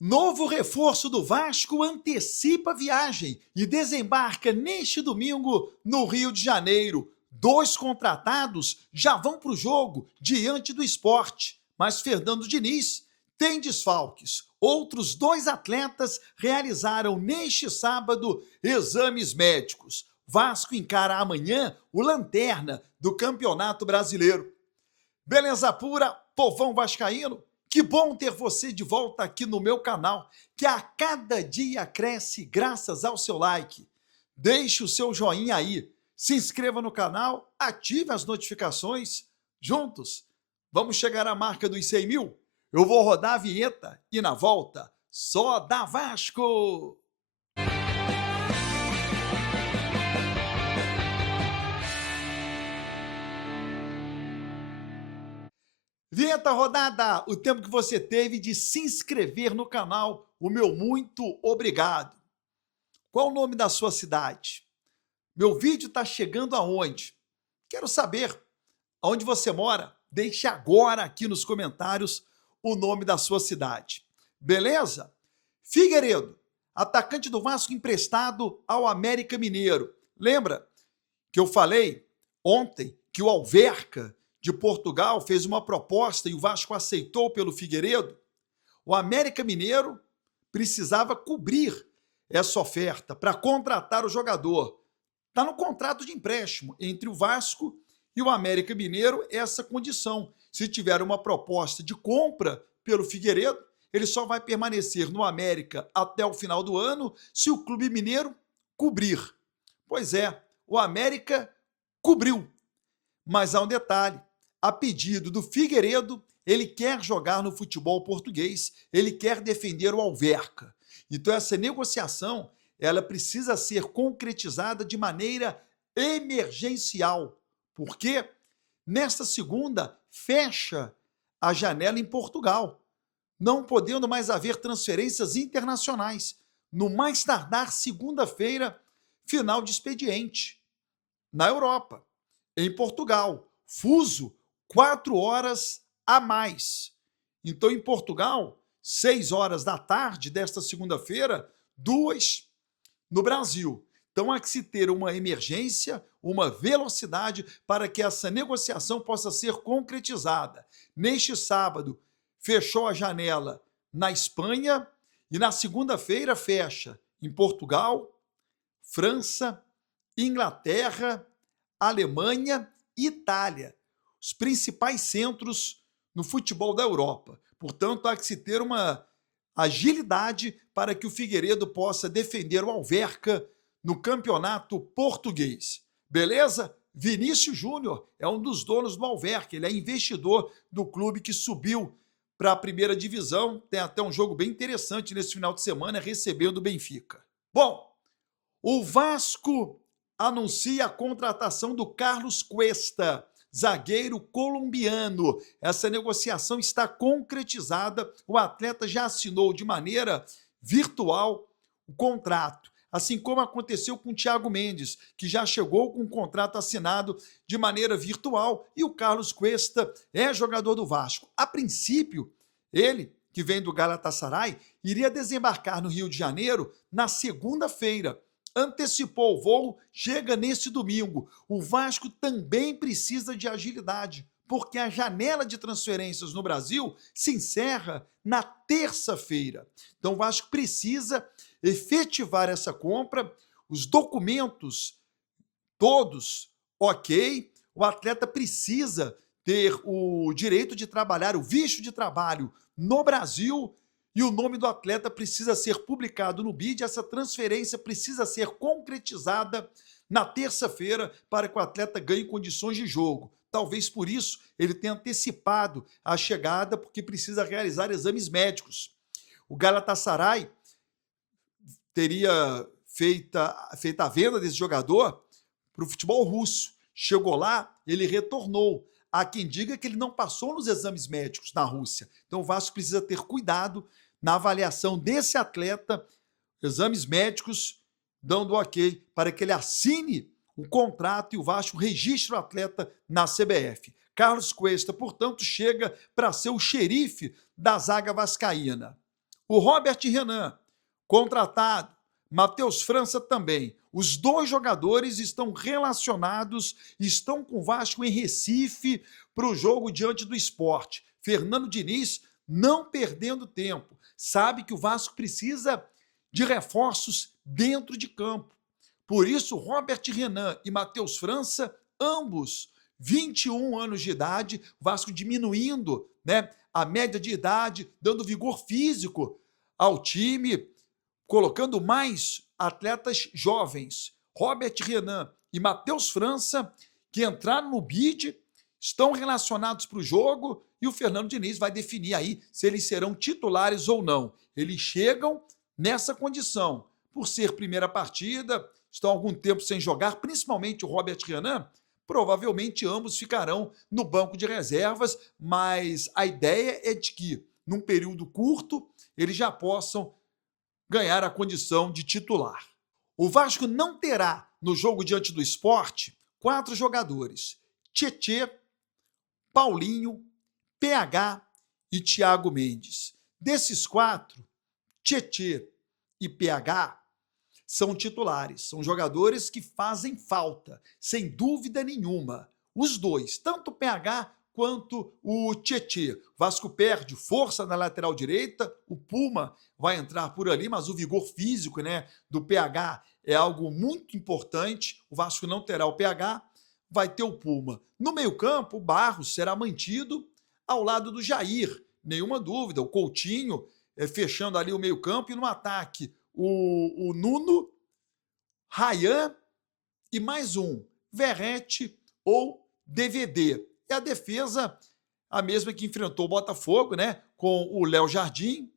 Novo reforço do Vasco antecipa a viagem e desembarca neste domingo no Rio de Janeiro. Dois contratados já vão para o jogo diante do Sport, mas Fernando Diniz tem desfalques. Outros dois atletas realizaram neste sábado exames médicos. Vasco encara amanhã o Lanterna do Campeonato Brasileiro. Beleza pura, povão vascaíno? Que bom ter você de volta aqui no meu canal, que a cada dia cresce graças ao seu like. Deixe o seu joinha aí, se inscreva no canal, ative as notificações. Juntos, vamos chegar à marca dos 100 mil? Eu vou rodar a vinheta e na volta, só dá Vasco! Vinheta rodada, o tempo que você teve de se inscrever no canal, o meu muito obrigado. Qual o nome da sua cidade? Meu vídeo está chegando aonde? Quero saber aonde você mora. Deixe agora aqui nos comentários o nome da sua cidade. Beleza? Figueiredo, atacante do Vasco emprestado ao América Mineiro. Lembra que eu falei ontem que o Alverca de Portugal fez uma proposta e o Vasco aceitou pelo Figueiredo? O América Mineiro precisava cobrir essa oferta para contratar o jogador. Está no contrato de empréstimo entre o Vasco e o América Mineiro essa condição. Se tiver uma proposta de compra pelo Figueiredo, ele só vai permanecer no América até o final do ano se o clube mineiro cobrir. Pois é, o América cobriu. Mas há um detalhe: a pedido do Figueiredo, ele quer jogar no futebol português, ele quer defender o Alverca. Então essa negociação, ela precisa ser concretizada de maneira emergencial, porque nesta segunda fecha a janela em Portugal, não podendo mais haver transferências internacionais. No mais tardar segunda-feira, final de expediente. Na Europa, em Portugal, fuso 4 horas a mais. Então, em Portugal, 6 horas da tarde desta segunda-feira, 2 no Brasil. Então, há que se ter uma emergência, uma velocidade para que essa negociação possa ser concretizada. Neste sábado, fechou a janela na Espanha e na segunda-feira fecha em Portugal, França, Inglaterra, Alemanha e Itália, os principais centros no futebol da Europa. Portanto, há que se ter uma agilidade para que o Figueiredo possa defender o Alverca no campeonato português. Beleza? Vinícius Júnior é um dos donos do Alverca, ele é investidor do clube que subiu para a primeira divisão. Tem até um jogo bem interessante nesse final de semana, recebendo o Benfica. Bom, o Vasco anuncia a contratação do Carlos Cuesta, zagueiro colombiano. Essa negociação está concretizada, o atleta já assinou de maneira virtual o contrato, assim como aconteceu com o Thiago Mendes, que já chegou com o contrato assinado de maneira virtual, e o Carlos Cuesta é jogador do Vasco. A princípio, ele, que vem do Galatasaray, iria desembarcar no Rio de Janeiro na segunda-feira. Antecipou o voo, chega neste domingo. O Vasco também precisa de agilidade, porque a janela de transferências no Brasil se encerra na terça-feira. Então o Vasco precisa efetivar essa compra, os documentos todos ok, o atleta precisa ter o direito de trabalhar, o visto de trabalho no Brasil, e o nome do atleta precisa ser publicado no BID. Essa transferência precisa ser concretizada na terça-feira para que o atleta ganhe condições de jogo. Talvez por isso ele tenha antecipado a chegada, porque precisa realizar exames médicos. O Galatasaray teria feita a venda desse jogador para o futebol russo. Chegou lá, ele retornou. Há quem diga que ele não passou nos exames médicos na Rússia. Então o Vasco precisa ter cuidado na avaliação desse atleta, exames médicos, dando ok para que ele assine o contrato e o Vasco registre o atleta na CBF. Carlos Cuesta, portanto, chega para ser o xerife da zaga vascaína. O Robert Renan, contratado. Matheus França também. Os dois jogadores estão relacionados, estão com o Vasco em Recife para o jogo diante do Sport. Fernando Diniz não perdendo tempo. Sabe que o Vasco precisa de reforços dentro de campo. Por isso, Robert Renan e Matheus França, ambos 21 anos de idade, o Vasco diminuindo, né, a média de idade, dando vigor físico ao time, colocando mais atletas jovens. Robert Renan e Matheus França, que entraram no bid, estão relacionados para o jogo e o Fernando Diniz vai definir aí se eles serão titulares ou não. Eles chegam nessa condição, por ser primeira partida, estão há algum tempo sem jogar, principalmente o Robert Renan, provavelmente ambos ficarão no banco de reservas, mas a ideia é de que, num período curto, eles já possam ganhar a condição de titular. O Vasco não terá, no jogo diante do Sport, 4 jogadores: Tietê, Paulinho, PH e Thiago Mendes. Desses 4, Tietê e PH são titulares, são jogadores que fazem falta, sem dúvida nenhuma. Os dois, tanto o PH quanto o Tietê. O Vasco perde força na lateral direita, o Puma vai entrar por ali, mas o vigor físico, né, do PH é algo muito importante. O Vasco não terá o PH, vai ter o Puma. No meio-campo, o Barros será mantido ao lado do Jair, nenhuma dúvida. O Coutinho fechando ali o meio-campo e no ataque o Nuno, Rayan e mais um, Verrete ou DVD. E a defesa, a mesma que enfrentou o Botafogo, né? Com o Léo Jardim,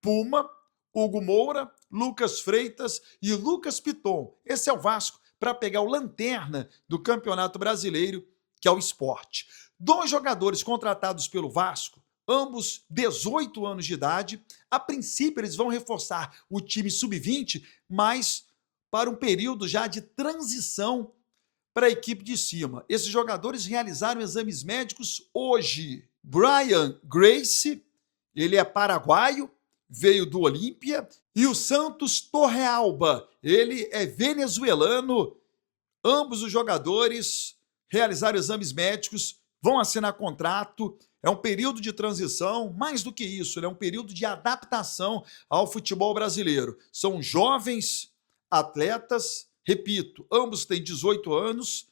Puma, Hugo Moura, Lucas Freitas e Lucas Piton. Esse é o Vasco para pegar o lanterna do Campeonato Brasileiro, que é o Sport. 2 jogadores contratados pelo Vasco, ambos 18 anos de idade. A princípio, eles vão reforçar o time sub-20, mas para um período já de transição para a equipe de cima. Esses jogadores realizaram exames médicos hoje. Brian Grace, ele é paraguaio, veio do Olímpia, e o Santos Torrealba, ele é venezuelano. Ambos os jogadores realizaram exames médicos, vão assinar contrato. É um período de transição, mais do que isso, é um período de adaptação ao futebol brasileiro. São jovens atletas, repito, ambos têm 18 anos,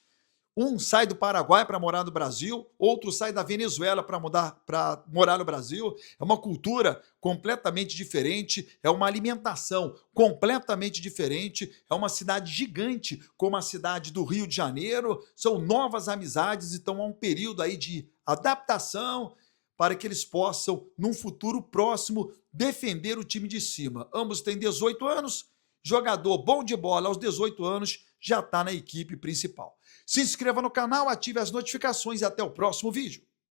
um sai do Paraguai para morar no Brasil, outro sai da Venezuela para morar no Brasil. É uma cultura completamente diferente, é uma alimentação completamente diferente, é uma cidade gigante como a cidade do Rio de Janeiro, são novas amizades, então há um período aí de adaptação para que eles possam, num futuro próximo, defender o time de cima. Ambos têm 18 anos, jogador bom de bola aos 18 anos já está na equipe principal. Se inscreva no canal, ative as notificações e até o próximo vídeo.